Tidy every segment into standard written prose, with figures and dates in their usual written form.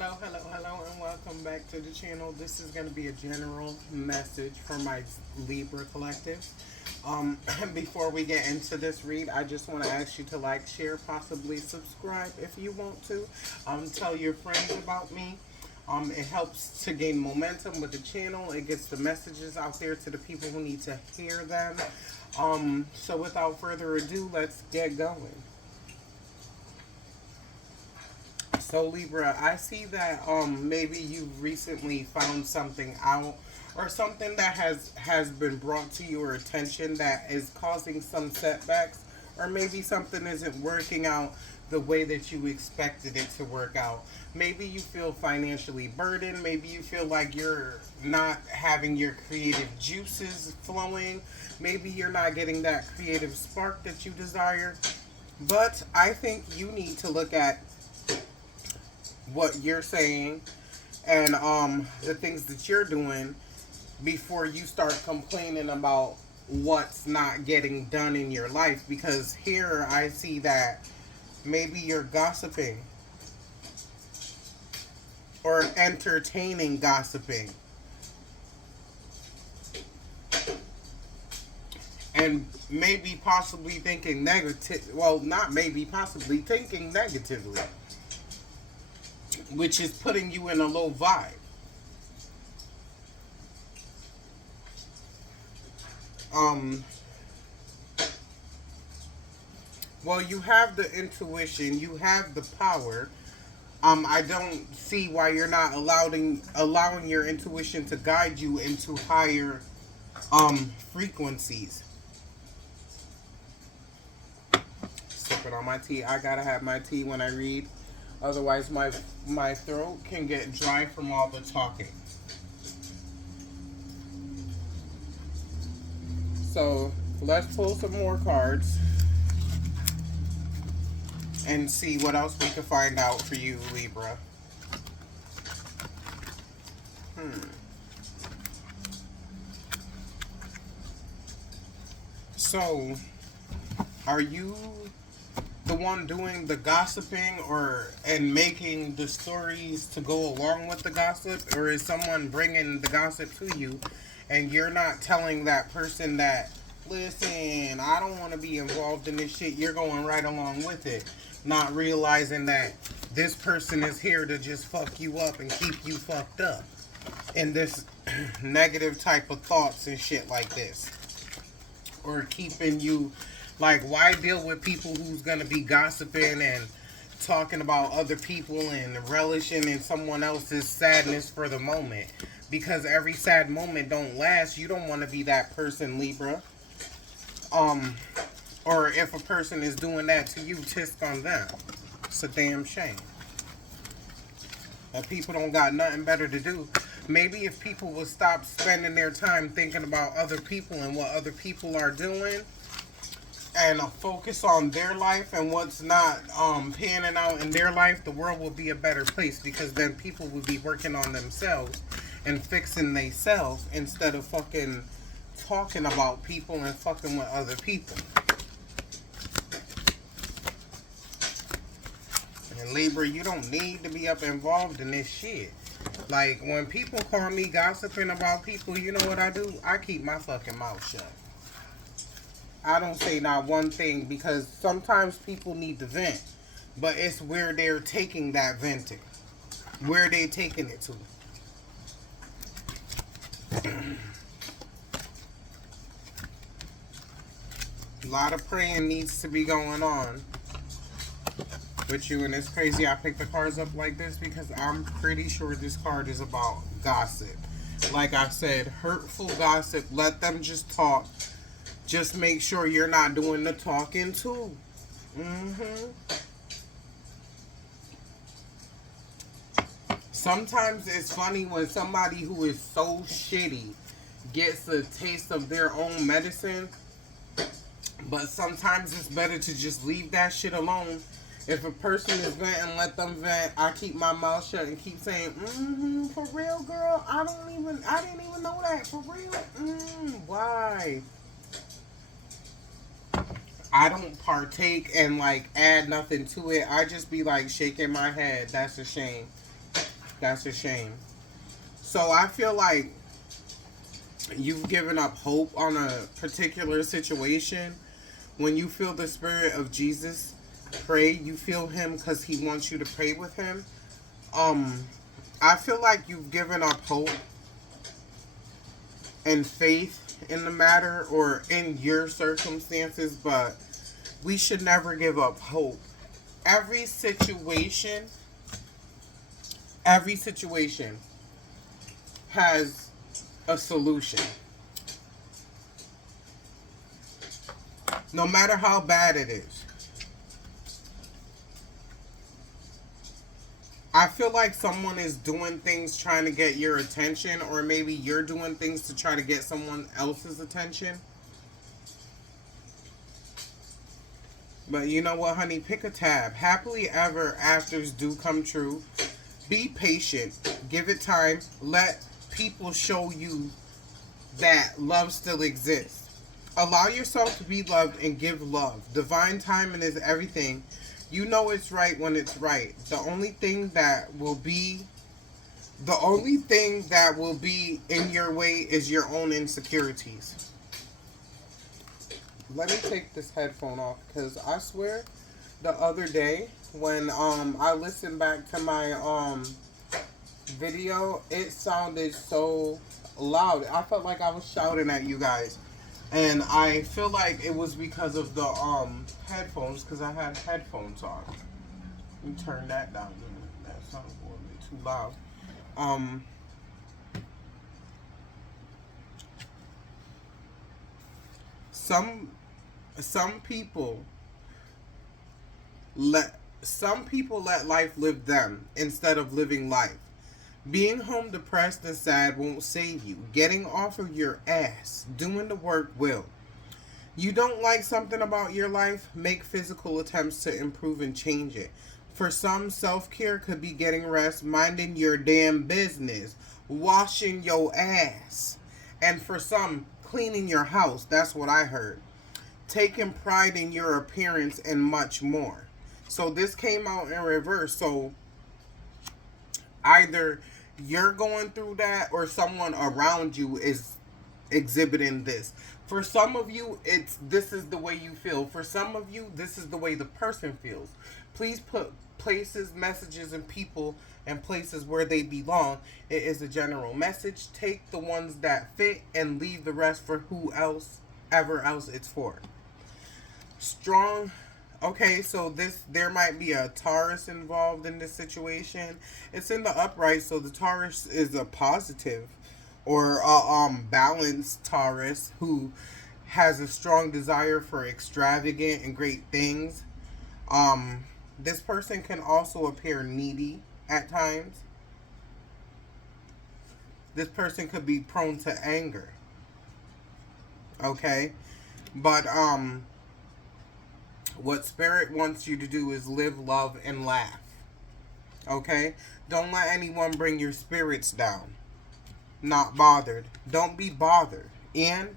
Hello, and welcome back to the channel. This is going to be a general message for my Libra collective. Before we get into this read, I just want to ask you to like, share, possibly subscribe if you want to. Tell your friends about me. It helps to gain momentum with the channel. It gets the messages out there to the people who need to hear them. So without further ado, let's get going. So Libra, I see that maybe you recently found something out or something that has been brought to your attention that is causing some setbacks, or maybe something isn't working out the way that you expected it to work out. Maybe you feel financially burdened, maybe you feel like you're not having your creative juices flowing, maybe you're not getting that creative spark that you desire. But I think you need to look at what you're saying and the things that you're doing before you start complaining about what's not getting done in your life, because here I see that maybe you're gossiping or entertaining gossiping, and maybe possibly thinking negative, well, not maybe, possibly thinking negatively, which is putting you in a low vibe. Um, well, you have the intuition, you have the power. I don't see why you're not allowing your intuition to guide you into higher frequencies. Sipping on my tea. I gotta have my tea when I read. Otherwise, my throat can get dry from all the talking. So let's pull some more cards and see what else we can find out for you, Libra. So, are you the one doing the gossiping or and making the stories to go along with the gossip, or is someone bringing the gossip to you and you're not telling that person that, listen, I don't want to be involved in this shit, you're going right along with it, not realizing that this person is here to just fuck you up and keep you fucked up in this negative type of thoughts and shit like this, or keeping you, like, why deal with people who's gonna be gossiping and talking about other people and relishing in someone else's sadness for the moment? Because every sad moment don't last. You don't want to be that person, Libra. Or if a person is doing that to you, tisk on them. It's a damn shame. That people don't got nothing better to do. Maybe if people would stop spending their time thinking about other people and what other people are doing, and focus on their life and what's not panning out in their life, the world will be a better place, because then people will be working on themselves and fixing themselves instead of fucking talking about people and fucking with other people. And Libra, you don't need to be up involved in this shit. Like, when people call me gossiping about people, you know what I do? I keep my fucking mouth shut. I don't say not one thing, because sometimes people need to vent, but it's where they're taking that venting, where they taking it to. A lot of praying needs to be going on with you, and it's crazy I picked the cards up like this because I'm pretty sure this card is about gossip. Like I said, hurtful gossip. Let them just talk. Just make sure you're not doing the talking too. Sometimes it's funny when somebody who is so shitty gets a taste of their own medicine, but sometimes it's better to just leave that shit alone. If a person is venting, let them vent. I keep my mouth shut and keep saying, for real, girl, I didn't even know that, for real. Why? I don't partake and like add nothing to it. I just be like shaking my head. That's a shame. That's a shame. So I feel like you've given up hope on a particular situation. When you feel the spirit of Jesus, pray. You feel him because he wants you to pray with him. Um, I feel like you've given up hope and faith in the matter or in your circumstances, but we should never give up hope. Every situation, every situation has a solution. No matter how bad it is. I feel like someone is doing things trying to get your attention, or maybe you're doing things to try to get someone else's attention. But you know what, honey? Pick a tab. Happily ever afters do come true. Be patient. Give it time. Let people show you that love still exists. Allow yourself to be loved and give love. Divine timing is everything. You know it's right when it's right. The only thing that will be in your way is your own insecurities. Let me take this headphone off because I swear the other day when I listened back to my video, it sounded so loud. I felt like I was shouting at you guys. And I feel like it was because of the headphones, because I had headphones on. Let me turn that down. That sounds a little bit too loud. Some people let life live them instead of living life. Being home depressed and sad won't save you. Getting off of your ass, doing the work will. You don't like something about your life? Make physical attempts to improve and change it. For some, self-care could be getting rest, minding your damn business, washing your ass. And for some, cleaning your house. That's what I heard. Taking pride in your appearance and much more. So this came out in reverse. So either you're going through that or someone around you is exhibiting this. For some of you, this is the way you feel. For some of you, this is the way the person feels. Please put places, messages, and people and places where they belong. It is a general message. Take the ones that fit and leave the rest for whoever else it's for. Strong. Okay, so there might be a Taurus involved in this situation. It's in the upright, so the Taurus is a positive or a balanced Taurus who has a strong desire for extravagant and great things. This person can also appear needy at times. This person could be prone to anger. Okay? But what Spirit wants you to do is live, love, and laugh. Okay? Don't let anyone bring your spirits down. Not bothered. Don't be bothered. And,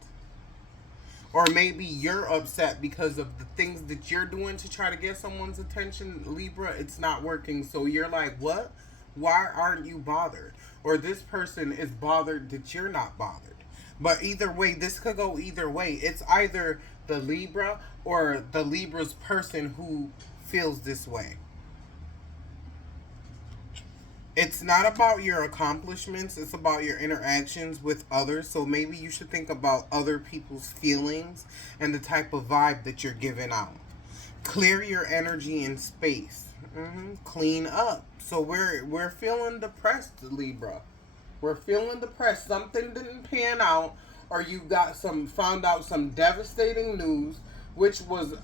or maybe you're upset because of the things that you're doing to try to get someone's attention, Libra. It's not working. So you're like, what? Why aren't you bothered? Or this person is bothered that you're not bothered. But either way, this could go either way. It's either the Libra or the Libra's person who feels this way. It's not about your accomplishments. It's about your interactions with others. So maybe you should think about other people's feelings and the type of vibe that you're giving out. Clear your energy and space. Clean up. So we're feeling depressed, Libra. We're feeling depressed. Something didn't pan out, or you found out some devastating news, which was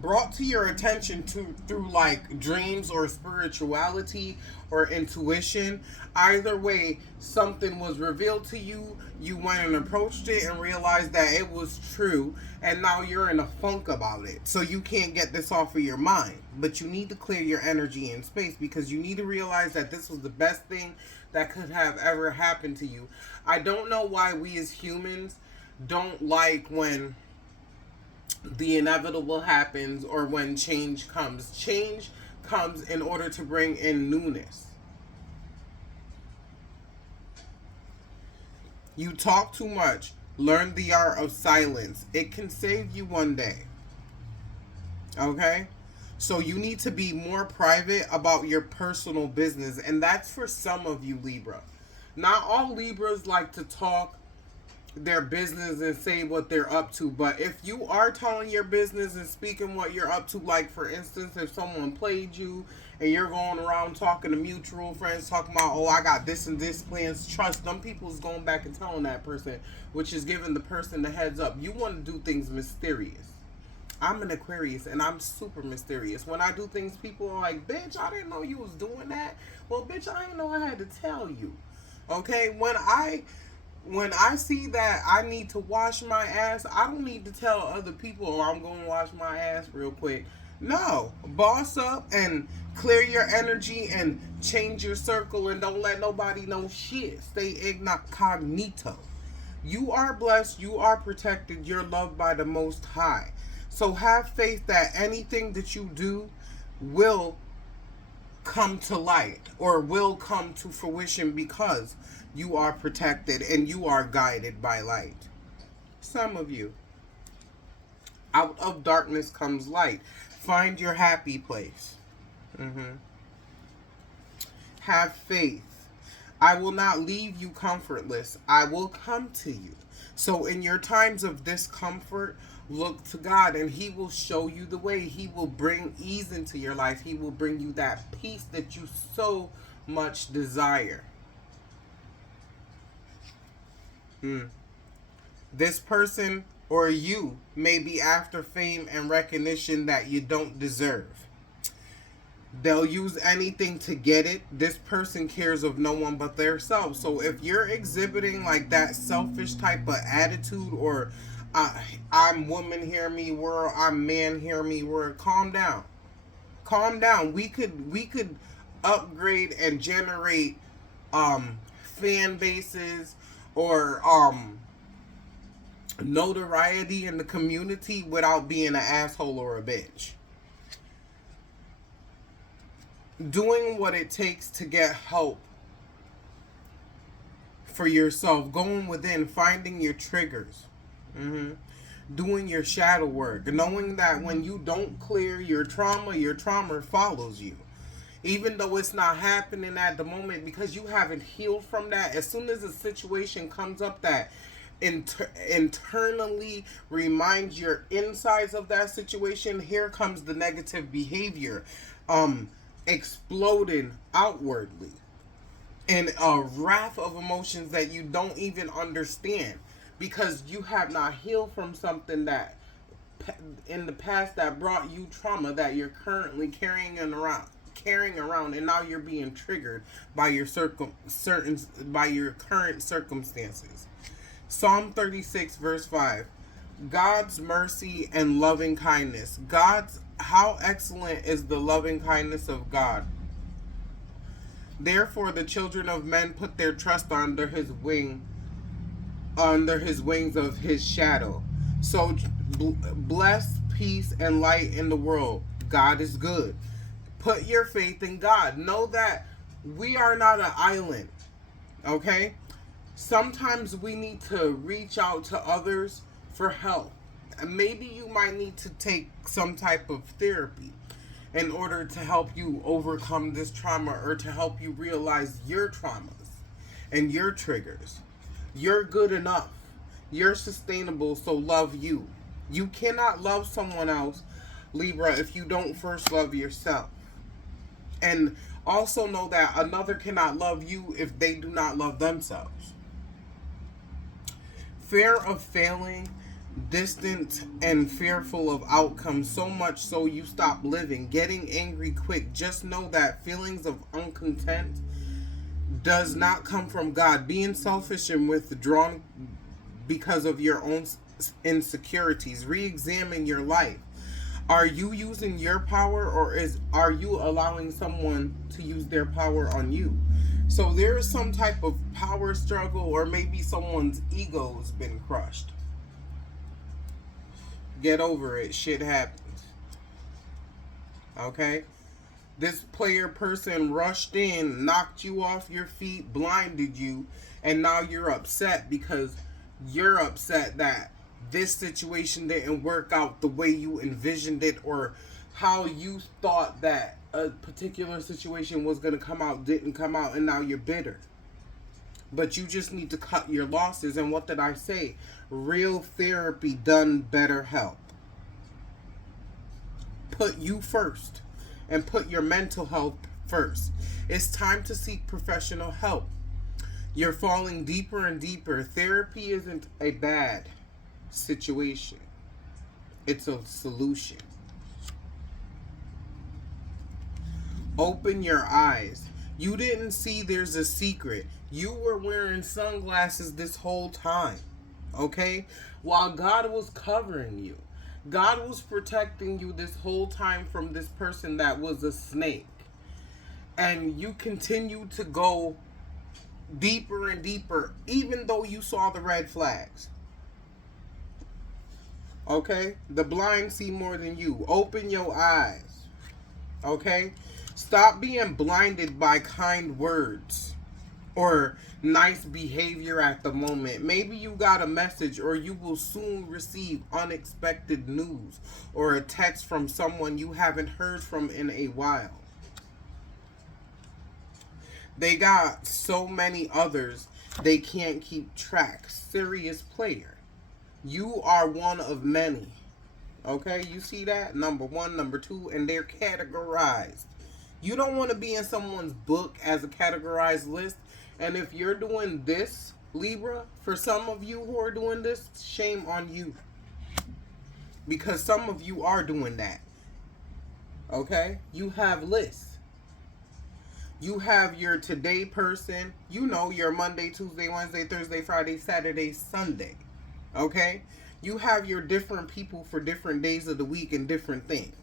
brought to your attention through like dreams or spirituality or intuition. Either way, something was revealed to you. You went and approached it and realized that it was true, and now you're in a funk about it. So you can't get this off of your mind. But you need to clear your energy and space because you need to realize that this was the best thing that could have ever happened to you. I don't know why we as humans don't like when the inevitable happens or when change comes. Change comes in order to bring in newness. You talk too much. Learn the art of silence. It can save you one day. Okay? So you need to be more private about your personal business. And that's for some of you, Libra. Not all Libras like to talk their business and say what they're up to. But if you are telling your business and speaking what you're up to, like for instance, if someone played you and you're going around talking to mutual friends, talking about, oh, I got this and this plans, trust them people is going back and telling that person, which is giving the person the heads up. You want to do things mysterious. I'm an Aquarius and I'm super mysterious. When I do things, people are like, bitch, I didn't know you was doing that. Well, bitch, I didn't know I had to tell you. Okay, when I see that I need to wash my ass, I don't need to tell other people, oh, I'm going to wash my ass real quick. No, boss up and clear your energy and change your circle and don't let nobody know shit. Stay incognito. You are blessed, you are protected, you're loved by the Most High. So have faith that anything that you do will come to light or will come to fruition because you are protected and you are guided by light. Some of you. Out of darkness comes light. Find your happy place. Have faith. I will not leave you comfortless. I will come to you. So in your times of discomfort, look to God and He will show you the way. He will bring ease into your life. He will bring you that peace that you so much desire. This person or you may be after fame and recognition that you don't deserve. They'll use anything to get it. This person cares of no one but themselves. So if you're exhibiting like that selfish type of attitude or I'm woman, hear me world, I'm man, hear me world, calm down. Calm down. We could upgrade and generate fan bases or notoriety in the community without being an asshole or a bitch. Doing what it takes to get help for yourself. Going within, finding your triggers. Doing your shadow work. Knowing that when you don't clear your trauma follows you. Even though it's not happening at the moment because you haven't healed from that. As soon as a situation comes up that internally reminds your insides of that situation, here comes the negative behavior. Exploding outwardly in a wrath of emotions that you don't even understand because you have not healed from something that in the past that brought you trauma that you're currently carrying around and now you're being triggered by your current circumstances. Psalm 36 verse 5. God's mercy and loving kindness. How excellent is the loving kindness of God. Therefore the children of men put their trust under his wings of his shadow. So bless, peace, and light in the world. God is good. Put your faith in God. Know that we are not an island. Okay? Sometimes we need to reach out to others for help. Maybe you might need to take some type of therapy in order to help you overcome this trauma or to help you realize your traumas and your triggers. You're good enough. You're sustainable, so love you. You cannot love someone else, Libra, if you don't first love yourself. And also know that another cannot love you if they do not love themselves. Fear of failing, distant and fearful of outcomes, so much so you stop living, getting angry quick. Just know that feelings of uncontent does not come from God. Being selfish and withdrawn because of your own insecurities. Re-examine your life. Are you using your power or are you allowing someone to use their power on you? So there is some type of power struggle or maybe someone's ego's been crushed. Get over it. Shit happens. Okay? This player person rushed in, knocked you off your feet, blinded you, and now you're upset because you're upset that this situation didn't work out the way you envisioned it, or how you thought that a particular situation was going to come out didn't come out, and now you're bitter. But you just need to cut your losses. And what did I say? Real therapy done better help. Put you first and put your mental health first. It's time to seek professional help. You're falling deeper and deeper. Therapy isn't a bad situation, it's a solution. Open your eyes. You didn't see there's a secret. You were wearing sunglasses this whole time, okay? While God was covering you. God was protecting you this whole time from this person that was a snake. And you continue to go deeper and deeper, even though you saw the red flags. Okay? The blind see more than you. Open your eyes. Okay? Stop being blinded by kind words or nice behavior at the moment. Maybe you got a message, or you will soon receive unexpected news or a text from someone you haven't heard from in a while. They got so many others they can't keep track. Serious player. You are one of many. Okay, you see that? Number one, number two, and they're categorized. You don't want to be in someone's book as a categorized list. And if you're doing this, Libra, for some of you who are doing this, shame on you. Because some of you are doing that. Okay? You have lists. You have your today person. You know your Monday, Tuesday, Wednesday, Thursday, Friday, Saturday, Sunday. Okay? You have your different people for different days of the week and different things.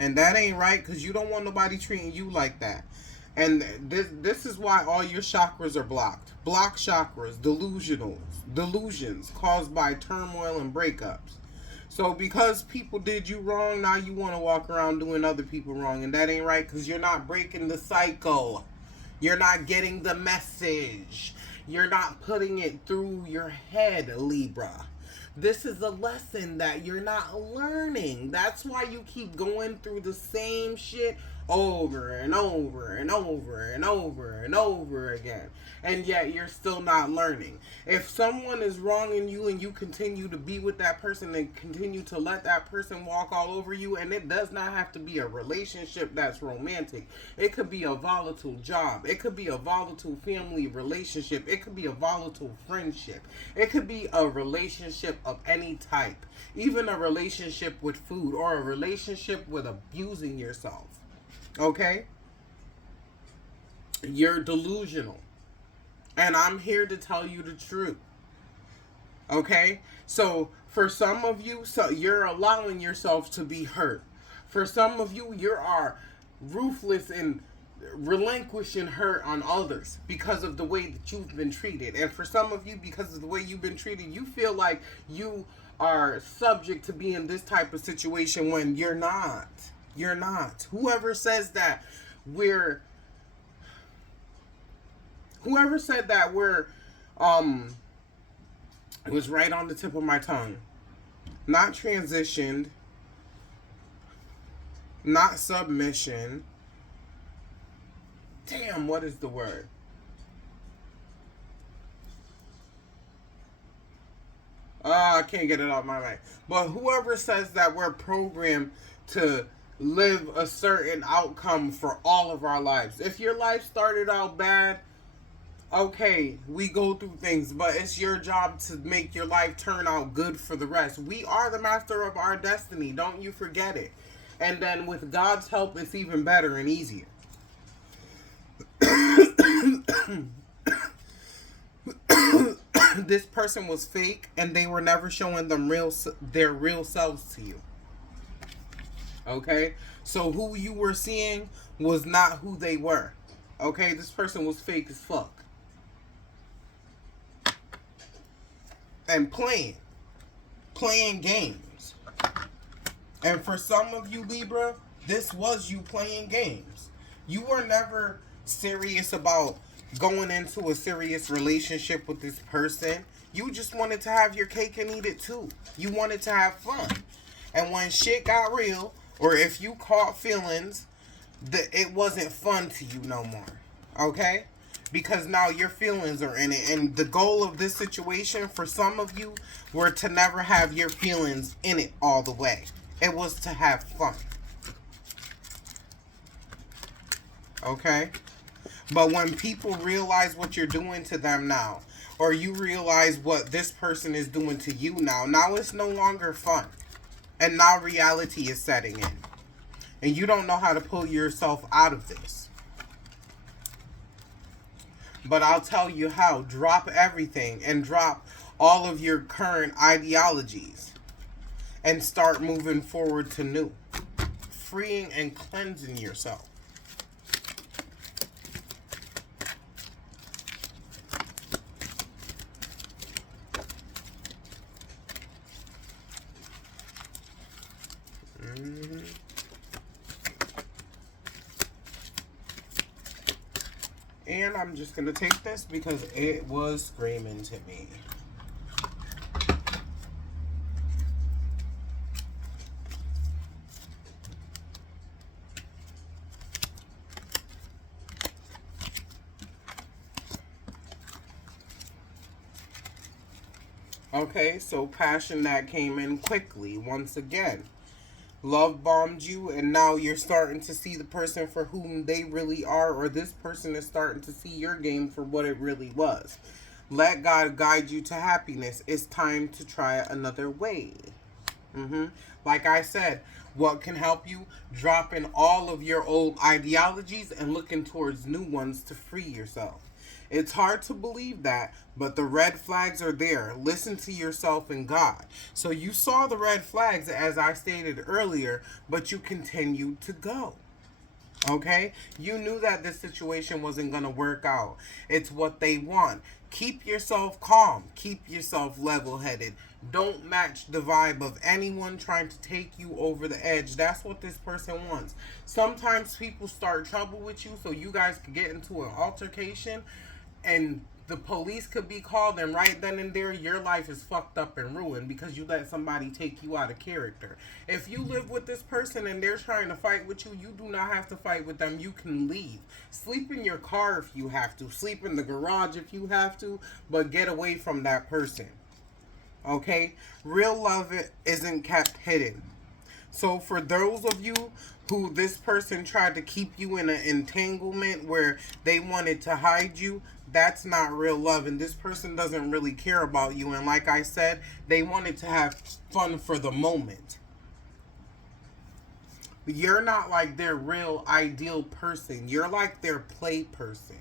And that ain't right, because you don't want nobody treating you like that. And this is why all your chakras are blocked. Blocked chakras, delusions caused by turmoil and breakups. So because people did you wrong, now you want to walk around doing other people wrong. And that ain't right, because you're not breaking the cycle. You're not getting the message. You're not putting it through your head, Libra. This is a lesson that you're not learning. That's why you keep going through the same shit over and over and over and over and over again. And yet you're still not learning. If someone is wronging you and you continue to be with that person and continue to let that person walk all over you, and it does not have to be a relationship that's romantic. It could be a volatile job. It could be a volatile family relationship. It could be a volatile friendship. It could be a relationship of any type. Even a relationship with food, or a relationship with abusing yourself. Okay? You're delusional. And I'm here to tell you the truth. Okay? So, for some of you, you're allowing yourself to be hurt. For some of you, you are ruthless in relinquishing hurt on others because of the way that you've been treated. And for some of you, because of the way you've been treated, you feel like you are subject to be in this type of situation when you're not. You're not. Whoever says that we're it was right on the tip of my tongue. Not transitioned, not submission. Damn, what is the word? I can't get it out of my mind. But whoever says that we're programmed to live a certain outcome for all of our lives. If your life started out bad, okay, we go through things, but it's your job to make your life turn out good for the rest. We are the master of our destiny. Don't you forget it. And then with God's help, it's even better and easier. This person was fake, and they were never showing them their real selves to you. Okay? So who you were seeing was not who they were. Okay? This person was fake as fuck. And playing games. And for some of you, Libra, this was you playing games. You were never serious about going into a serious relationship with this person. You just wanted to have your cake and eat it too. You wanted to have fun. And when shit got real, or if you caught feelings, it wasn't fun to you no more. Okay? Because now your feelings are in it. And the goal of this situation for some of you were to never have your feelings in it all the way. It was to have fun. Okay? But when people realize what you're doing to them now, or you realize what this person is doing to you now it's no longer fun. And now reality is setting in. And you don't know how to pull yourself out of this. But I'll tell you how. Drop everything and drop all of your current ideologies and start moving forward to new. Freeing and cleansing yourself. And I'm just going to take this because it was screaming to me. Okay, so passion that came in quickly once again. Love bombed you, and now you're starting to see the person for whom they really are, or this person is starting to see your game for what it really was. Let God guide you to happiness. It's time to try another way. Like I said, what can help you? Dropping all of your old ideologies and looking towards new ones to free yourself. It's hard to believe that, but the red flags are there. Listen to yourself and God. So you saw the red flags, as I stated earlier, but you continued to go. Okay? You knew that this situation wasn't going to work out. It's what they want. Keep yourself calm. Keep yourself level-headed. Don't match the vibe of anyone trying to take you over the edge. That's what this person wants. Sometimes people start trouble with you so you guys could get into an altercation and the police could be called, and right then and there your life is fucked up and ruined because you let somebody take you out of character. If you live with this person and they're trying to fight with you, you do not have to fight with them. You can leave. Sleep in your car if you have to. Sleep in the garage if you have to, but get away from that person. Okay? Real love isn't kept hidden. So for those of you who this person tried to keep you in an entanglement where they wanted to hide you, that's not real love, and this person doesn't really care about you. And like I said, they wanted to have fun for the moment. You're not like their real ideal person. You're like their play person.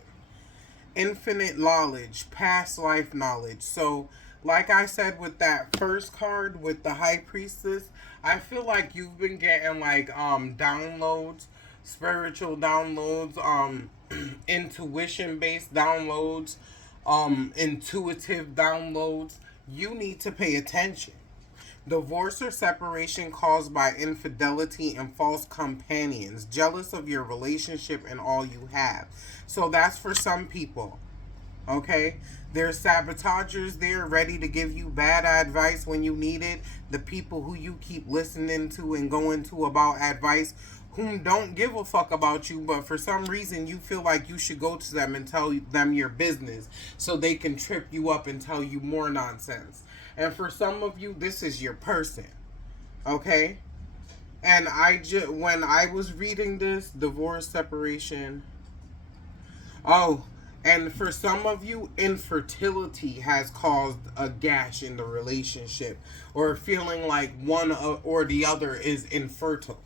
Infinite knowledge, past life knowledge. So like I said with that first card with the High Priestess, I feel like you've been getting like downloads, spiritual downloads, intuition based downloads, intuitive downloads. You need to pay attention. Divorce or separation caused by infidelity and false companions, jealous of your relationship and all you have. So that's for some people. Okay? There's sabotagers there ready to give you bad advice when you need it. The people who you keep listening to and going to about advice, whom don't give a fuck about you, but for some reason you feel like you should go to them and tell them your business so they can trip you up and tell you more nonsense. And for some of you, this is your person. Okay? And when I was reading this, divorce, separation. Oh, and for some of you, infertility has caused a gash in the relationship, or feeling like one or the other is infertile.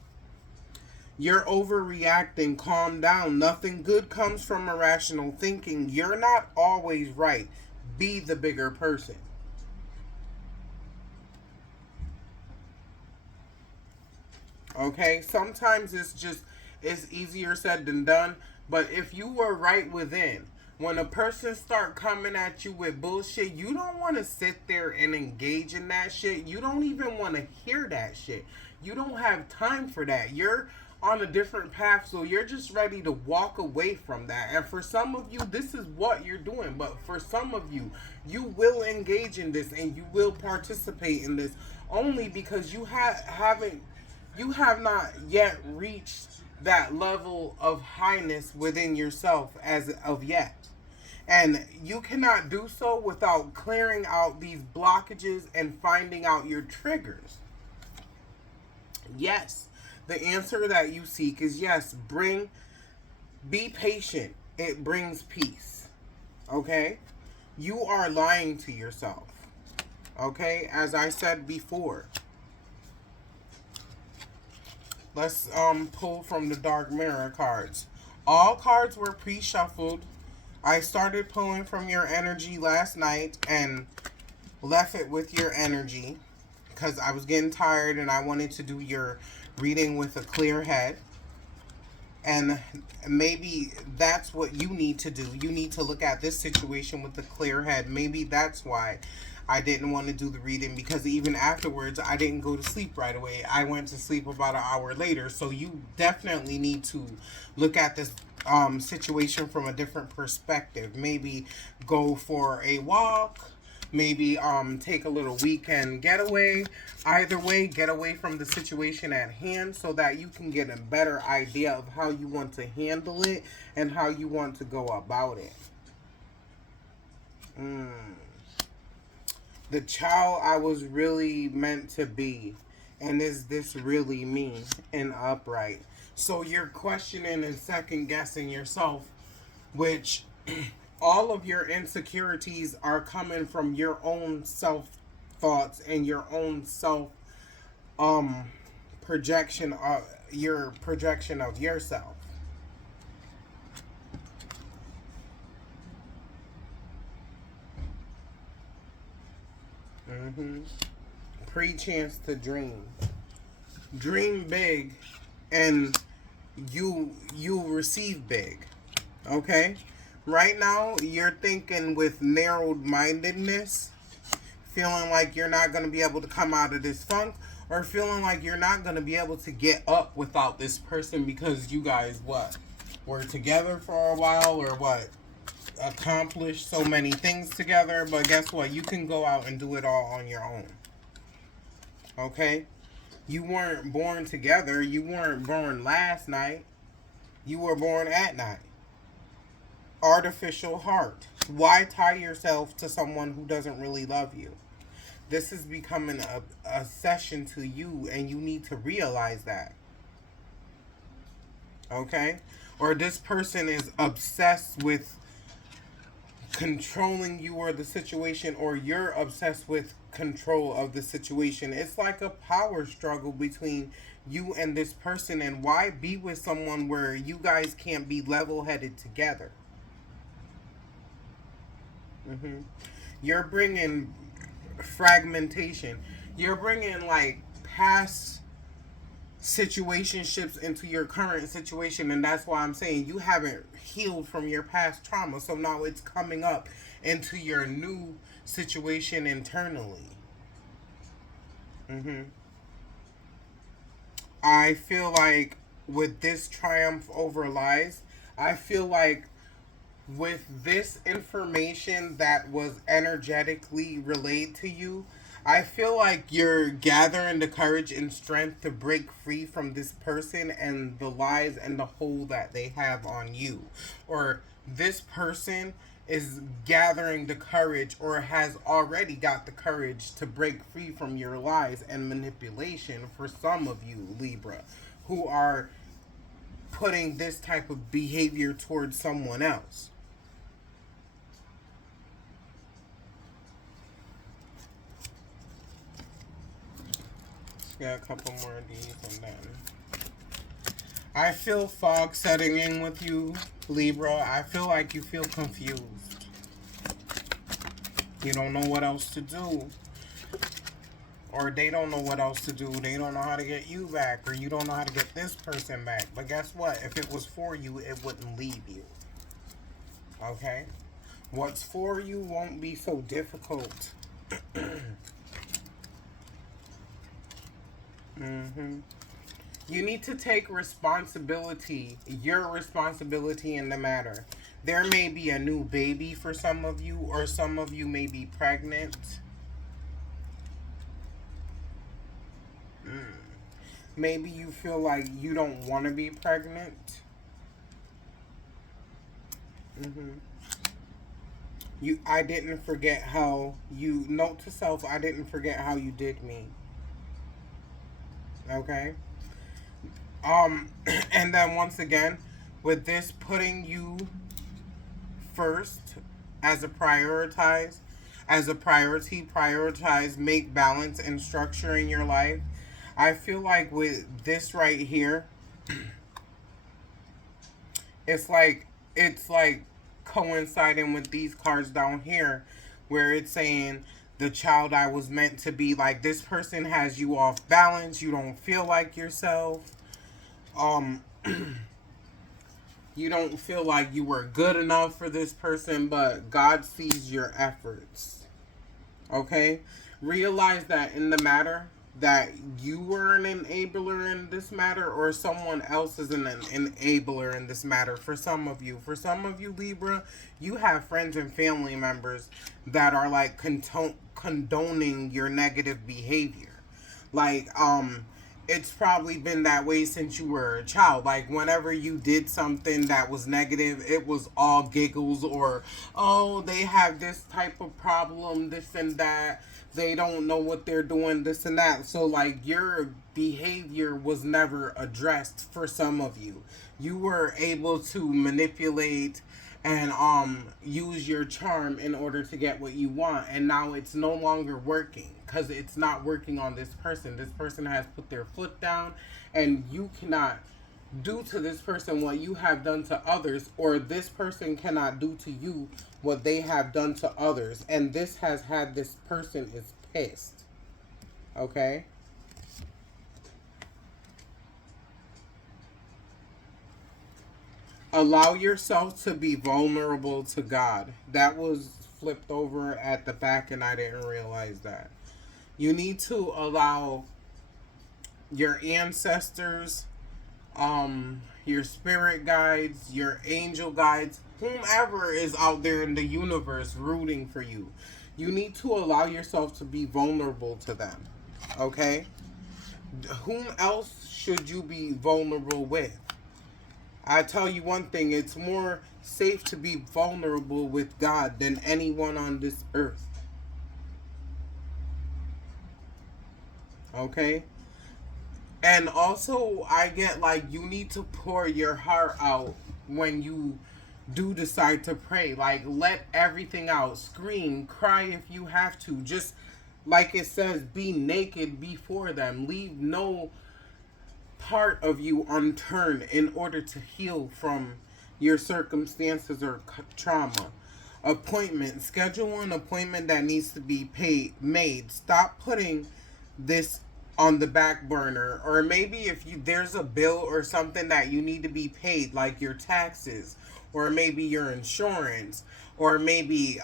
You're overreacting. Calm down. Nothing good comes from irrational thinking. You're not always right. Be the bigger person. Okay? Sometimes it's easier said than done. But if you were right within, when a person start coming at you with bullshit, you don't want to sit there and engage in that shit. You don't even want to hear that shit. You don't have time for that. You're on a different path, so you're just ready to walk away from that. And for some of you, this is what you're doing. But for some of you, you will engage in this and you will participate in this only because you have not yet reached that level of highness within yourself as of yet. And you cannot do so without clearing out these blockages and finding out your triggers. Yes, the answer that you seek is yes. Be patient. It brings peace. Okay? You are lying to yourself. Okay? As I said before. Let's pull from the Dark Mirror cards. All cards were pre-shuffled. I started pulling from your energy last night and left it with your energy because I was getting tired and I wanted to do your reading with a clear head. And maybe that's what you need to do. You need to look at this situation with a clear head. Maybe that's why I didn't want to do the reading, because even afterwards, I didn't go to sleep right away. I went to sleep about an hour later. So you definitely need to look at this situation from a different perspective. Maybe go for a walk. Maybe take a little weekend getaway. Either way, get away from the situation at hand so that you can get a better idea of how you want to handle it and how you want to go about it. The child I was really meant to be. And is this really me? And upright. So you're questioning and second guessing yourself, which all of your insecurities are coming from your own self thoughts and your own self projection of yourself. Pre-chance to dream big, and you receive big. Okay, right now you're thinking with narrowed mindedness, feeling like you're not going to be able to come out of this funk, or feeling like you're not going to be able to get up without this person because you guys what, were together for a while, or what, accomplished so many things together. But guess what, you can go out and do it all on your own. Okay, you weren't born together. You weren't born last night. You were born at night. Artificial heart. Why tie yourself to someone who doesn't really love you? This is becoming a session to you, and you need to realize that. Okay? Or this person is obsessed with controlling you or the situation, or you're obsessed with control of the situation. It's like a power struggle between you and this person, and why be with someone where you guys can't be level-headed together? You're bringing fragmentation. You're bringing like past situationships into your current situation, and that's why I'm saying you haven't healed from your past trauma, so now it's coming up into your new situation internally. I feel like with this triumph over lies, I feel like with this information that was energetically relayed to you, I feel like you're gathering the courage and strength to break free from this person and the lies and the hold that they have on you. Or this person is gathering the courage, or has already got the courage to break free from your lies and manipulation, for some of you, Libra, who are putting this type of behavior towards someone else. Got a couple more of these and then I feel fog setting in with you, Libra. I feel like you feel confused. You don't know what else to do. Or they don't know what else to do. They don't know how to get you back. Or you don't know how to get this person back. But guess what? If it was for you, it wouldn't leave you. Okay? What's for you won't be so difficult. Mm-hmm. You need to take responsibility, your responsibility in the matter. There may be a new baby for some of you, or some of you may be pregnant. Mm. Maybe you feel like you don't want to be pregnant. Hmm. I didn't forget how you, note to self, I didn't forget how you did me. Okay? And then once again, with this putting you first as a priority, prioritize, make balance and structure in your life. I feel like with this right here, it's like it's like coinciding with these cards down here where it's saying the child I was meant to be. Like, this person has you off balance, you don't feel like yourself. um you don't feel like you were good enough for this person, but God sees your efforts. Okay? Realize that in the matter that you were an enabler in this matter, or someone else is an enabler in this matter. For some of you, Libra, you have friends and family members that are like condoning your negative behavior. Like, it's probably been that way since you were a child. Like, whenever you did something that was negative, it was all giggles, or, oh, they have this type of problem, this and that. They don't know what they're doing, this and that. So, like, your behavior was never addressed for some of you. You were able to manipulate and use your charm in order to get what you want, and now it's no longer working because it's not working on this person. This person has put their foot down, and you cannot do to this person what you have done to others, or this person cannot do to you what they have done to others, and this has had this person is pissed. Okay? Allow yourself to be vulnerable to God. That was flipped over at the back, and I didn't realize that. You need to allow your ancestors, your spirit guides, your angel guides, whomever is out there in the universe rooting for you. You need to allow yourself to be vulnerable to them. Okay? Whom else should you be vulnerable with? I tell you one thing, it's more safe to be vulnerable with God than anyone on this earth. Okay? And also, I get like you need to pour your heart out when you do decide to pray. Like, let everything out. Scream, cry if you have to. Just like it says, be naked before them. Leave no part of you unturned in order to heal from your circumstances or trauma. Appointment. Schedule an appointment that needs to be made. Stop putting this on the back burner, or maybe if you there's a bill or something that you need to be paid, like your taxes, or maybe your insurance, or maybe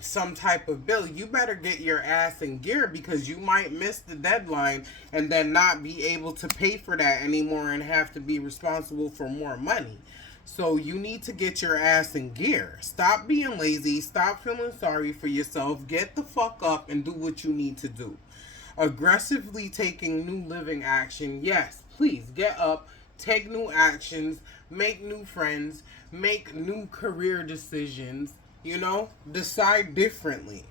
some type of bill, you better get your ass in gear, because you might miss the deadline and then not be able to pay for that anymore and have to be responsible for more money. So you need to get your ass in gear. Stop being lazy. Stop feeling sorry for yourself. Get the fuck up and do what you need to do. Aggressively taking new living action. Yes, please get up, take new actions, make new friends, make new career decisions, decide differently.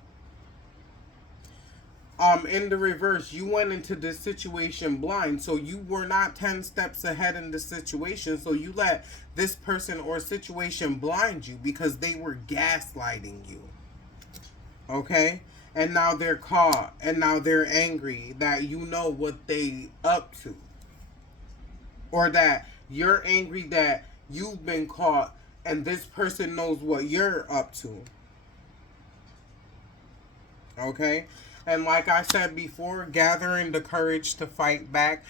In the reverse, you went into this situation blind, so you were not 10 steps ahead in the situation, so you let this person or situation blind you because they were gaslighting you. Okay? And now they're caught, and now they're angry that you know what they up to, or that you're angry that you've been caught and this person knows what you're up to. Okay? And like I said before, gathering the courage to fight back.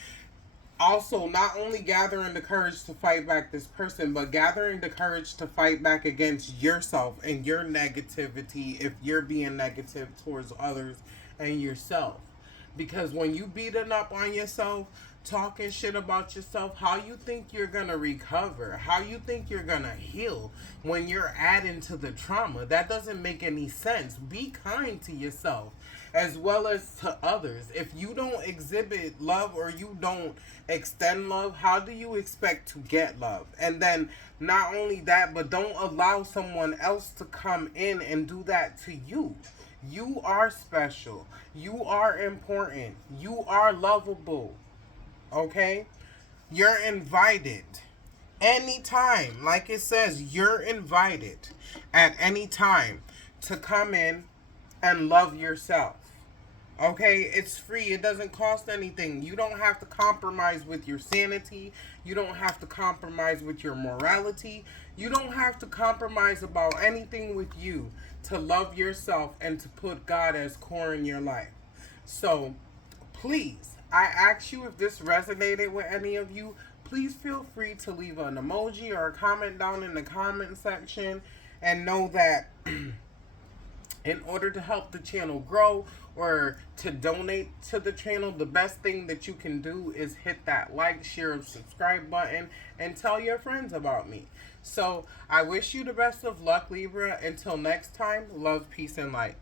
Also, not only gathering the courage to fight back this person, but gathering the courage to fight back against yourself and your negativity if you're being negative towards others and yourself. Because when you beating up on yourself, talking shit about yourself, how you think you're gonna recover? How you think you're gonna heal when you're adding to the trauma? That doesn't make any sense. Be kind to yourself as well as to others. If you don't exhibit love or you don't extend love, how do you expect to get love? And then not only that, but don't allow someone else to come in and do that to you. You are special. You are important. You are lovable. Okay? You're invited. Anytime. Like it says, you're invited at any time to come in and love yourself. Okay, it's free. It doesn't cost anything. You don't have to compromise with your sanity. You don't have to compromise with your morality. You don't have to compromise about anything with you to love yourself and to put God as core in your life. So, please, I ask you if this resonated with any of you, please feel free to leave an emoji or a comment down in the comment section, and know that in order to help the channel grow or to donate to the channel, the best thing that you can do is hit that like, share, and subscribe button and tell your friends about me. So I wish you the best of luck, Libra. Until next time, love, peace, and light.